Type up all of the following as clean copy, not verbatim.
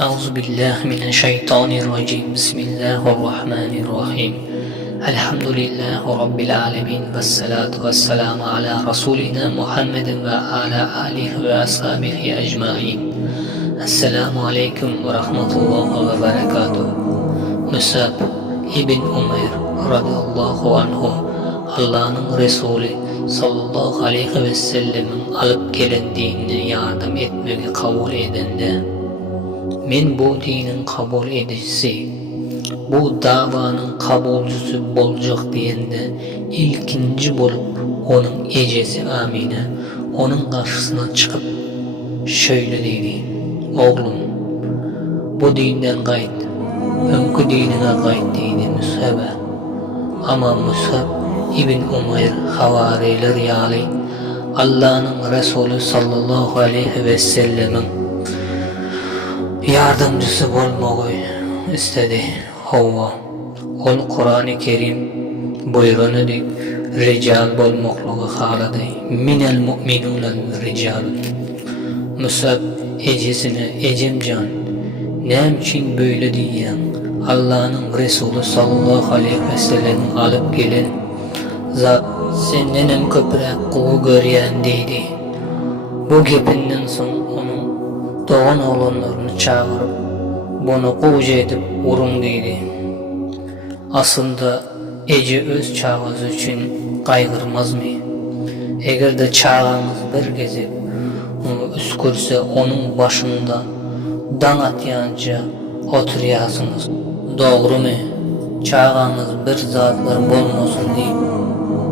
Euzubillahimineşşeytanirracim. Bismillahirrahmanirrahim. Elhamdülillahi Rabbil alemin. Vessalatu vesselamu ala Resulina Muhammedin ve ala alihi ve ashabihi ecmain. Esselamu aleyküm ve rahmetullahi ve berekatuhu. Musab ibn Umayr radıyallahu anhu, Allah'ın Resulü sallallahu aleyhi ve sellemin alıp gelindiğine yardım etmeyi kabul edende, men bu dinin kabul edicisi, bu davanın kabulcusu bolacak diyende ilkinci bolup onun ecesi Amine onun karşısına çıkıp şöyle dedi: oğlum, bu dinden kayıt, önkü dinine kayıt dedi Musab'a. Ama Musab ibn Umayr havariler yali Allah'ın Resulü sallallahu aleyhi ve sellemin yardımcısı olmayı istedi. Hava ol Kur'an-ı Kerim buyruğunu dik rical bolmaklığı haladı. Minel mu'minunel rical. Musab ecisine ecemcan nem için böyle diyen Allah'ın Resulü sallallahu aleyhi ve sellem'in alıp gelin zat senden hem köprek kuğu görüyen dedi. Bu gepinden son onun doğan oğlanlarını çağırıp bunu kuğuca edip vurun dedi. Aslında ece öz çağız için kaygırmaz mı? Eğer de çağımız bir gezip onu üskürse onun başında dan atyanca oturuyasınız. Doğru mu? Çağımız bir zatlar bolmasın deyip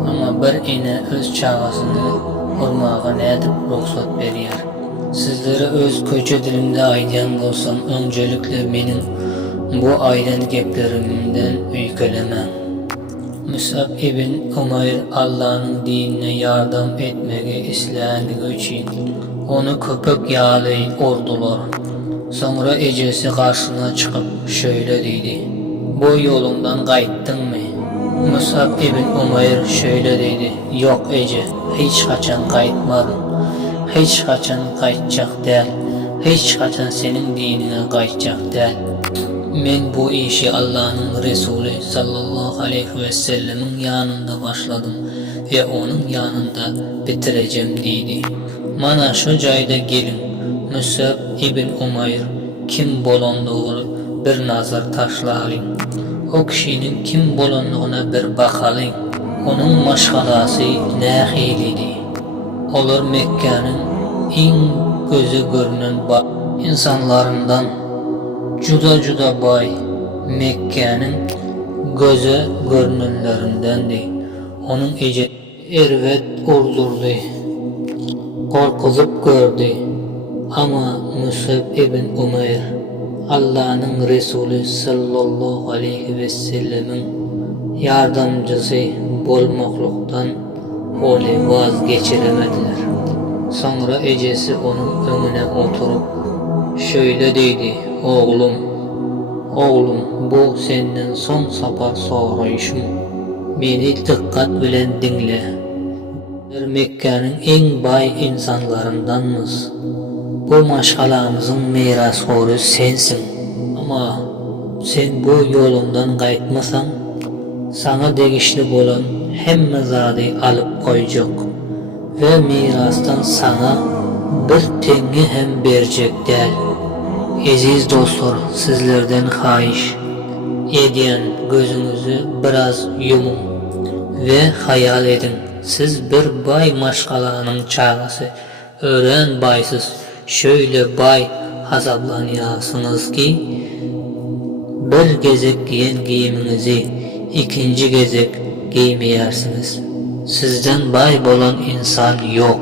ama bir ine öz çağasını vurmağa ne edip ruhsat veriyor. Sizlere öz köçe dilimde aydan olsam öncelikle benim bu aydan geplerimden ülkelemem. Musab ibn Umayr Allah'ın dinine yardım etmeye isteyenliği için onu köpek yağlayı ordular. Sonra ecesi karşısına çıkıp şöyle dedi: bu yolundan kayıttın mı? Musab ibn Umayr şöyle dedi: yok ece, hiç kaçan kayıtmadım. Hiç kaçan kayıtacak değil. Hiç kaçan senin dinine kayıtacak değil. Men bu işi Allah'ın Resulü sallallahu aleyhi ve sellemin yanında başladım ve onun yanında bitireceğim dedi. Mana şu cayda gelin, Musab ibn Umayr kim bolandığı bir nazar taşlayın. O kişinin kim bolandığına bir bakalım. Onun maşgalası ne hiliydi? Olur Mekke'nin en gözü görünen insanlarından juda bay, Mekke'nin gözü görünenlerindendi. Onun ece ervet ordurdu, korkuzup gördü. Ama Musab ibn Umayr Allah'ın Resulü sallallahu aleyhi ve sellemin yardımcısı bolmaklıktan onu vazgeçiremediler. Sonra ecesi onun önüne oturup şöyle dedi: oğlum, bu senden son sapar soruşum. Beni dikkat bilen dinle. Mekke'nin en bay insanlarındanmız. Bu maşgalamızın mirasxo'ru sensin. Ama sen bu yolundan kayıtmasan, sana degişli bolan hemme zadı alıp koyacak ve mirastan sana bir tengi hem verecek değil. Aziz dostlar, sizlerden hayiş ediyen gözünüzü biraz yumun ve hayal edin. Siz bir bay maşgalanın çağısı, öğren baysız şöyle bay hazaplanıyasınız ki bir gezek giyen giyiminizi ikinci gezek giymeyersiniz. Sizden bay bolan insan yok.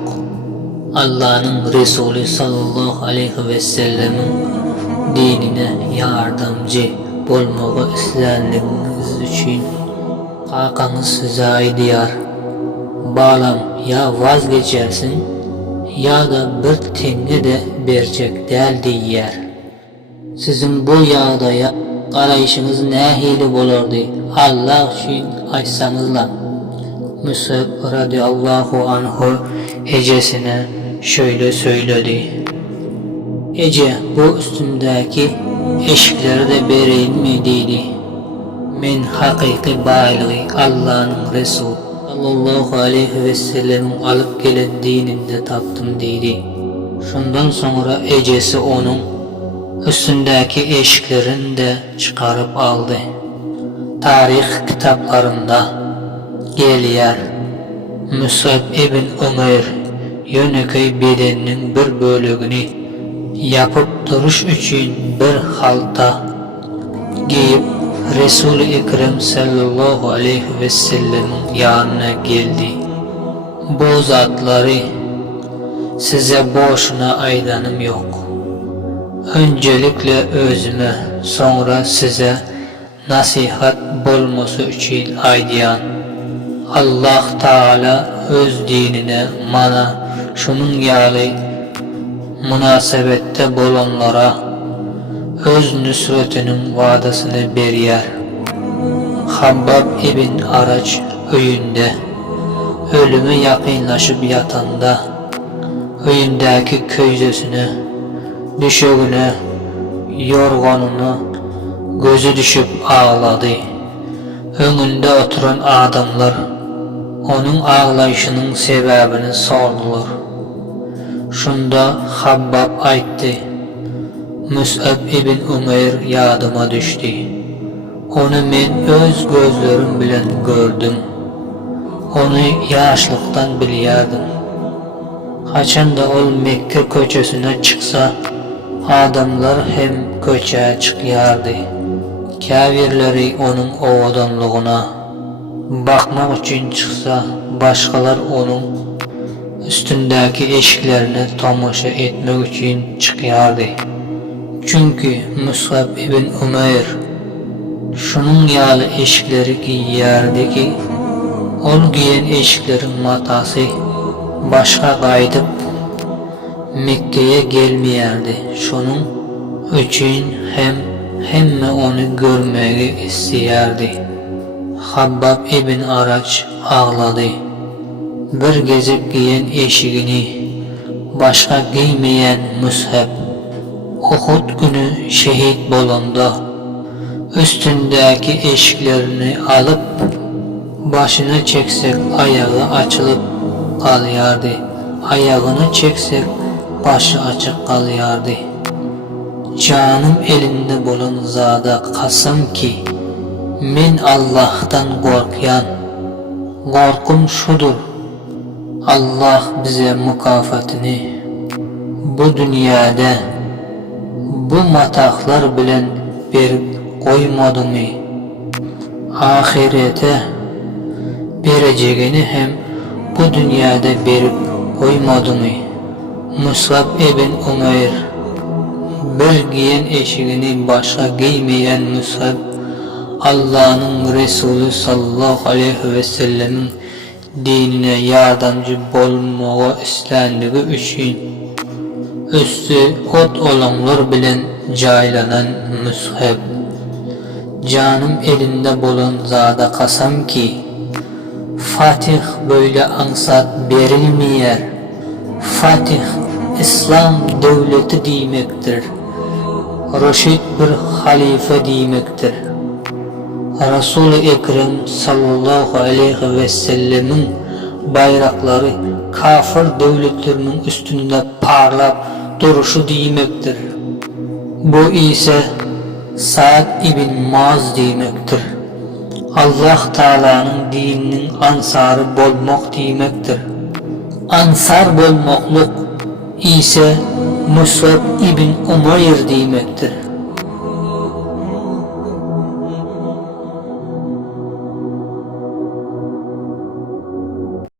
Allah'ın Resulü sallallahu aleyhi ve sellemin dinine yardımcı bolmağı isteyenliğiniz için hakanız size aydiyar. Bağlam ya vazgeçersin ya da bir tenge de verecek değil diyer. Sizin bu yağdaya arayışınız ne hili bolurdu? Allah için açsanızla. Musab radıyallahu anhu hecesine şöyle söyledi: Ece bu üstündeki eşikleri de bereyim mi dedi. Men hakiki baylığı Allah'ın Resulü sallallahu aleyhi ve sellem'in alıp gelen dininde taptım dedi. Şundan sonra ecesi onun üstündeki eşiklerini de çıkarıp aldı. Tarih kitaplarında geliyor. Mus'ab ibn Umeyr Yönekay bedeninin bir bölüğünü yapıp duruş için bir halta giyip Resul-i Ekrem sallallahu aleyhi ve sellem'in yanına geldi. Bu zatları size boşuna aydanım yok. Öncelikle özüme, sonra size nasihat bulması için aydayan Allah Teala öz dinine mana şunun yali münasebette bolanlara öz nüsretinin vadasını beriyer. Habbab ibn Araç öyünde ölüme yakınlaşıp yatanda öyündeki köydesini, düşögünü, yorganını gözü düşüp ağladı. Önünde oturan adamlar onun ağlayışının sebebini sordular. Şunda Habbab aytdı. Mus'ab ibn Umeyr yadıma düştü. Onu men öz gözlerim bilen gördüm. Onu yaşlıktan biliyordum. Kaçan da ol Mekke köçesine çıksa adamlar hem köçeye çıkyardı. Kafirleri onun o adamlığına bakmak için çıksa başkalar onun üstündeki eşiklerine tamaşa etmek için çıkyardı. Çünkü Mus'ab ibn Umeyr şunun yağlı eşikleri giyerdi ki ol giyen eşiklerin matası başka kaydıp Mekke'ye gelmeyerdi. Şunun için hem onu görmeyi isteyerdi. Habbab ibn Araç ağladı. Bir gezip giyen eşigini başka giymeyen Mus'ab Uhud günü şehit bolanda üstündeki eşiklerini alıp başına çeksek ayağı açılıp kalıyordu. Ayağını çeksek başı açık kalıyordu. Canım elinde bolan zada kasım ki men Allah'tan korkyan. Korkum şudur. Allah bize mükafatını bu dünyada bu matahlar bilen berip koymadı mı? Ahirete vereceğini hem bu dünyada berip koymadı mı? Mus'ab ibn Umeyr bir giyen eşiğini başka giymeyen Mus'ab Allah'ın Resulü sallallahu aleyhi ve sellemin dinine yardımcı bulunmağı istendiği için üstü ot olanlar bilen caylanan Mus'ab canım elinde bolan zada kasam ki Fatih böyle ansat verilmeyer. Fatih İslam devleti demektir. Reşit bir halife demektir. Resul-i Ekrem sallallahu aleyhi ve sellemin bayrakları kafir devletlerinin üstünde parlap duruşu demektir. Bu ise Sa'd ibn Muaz demektir. Allah Teala'nın dininin ansarı bolmak demektir. Ansar bolmaklık ise Mus'ab ibn Umeyr demektir.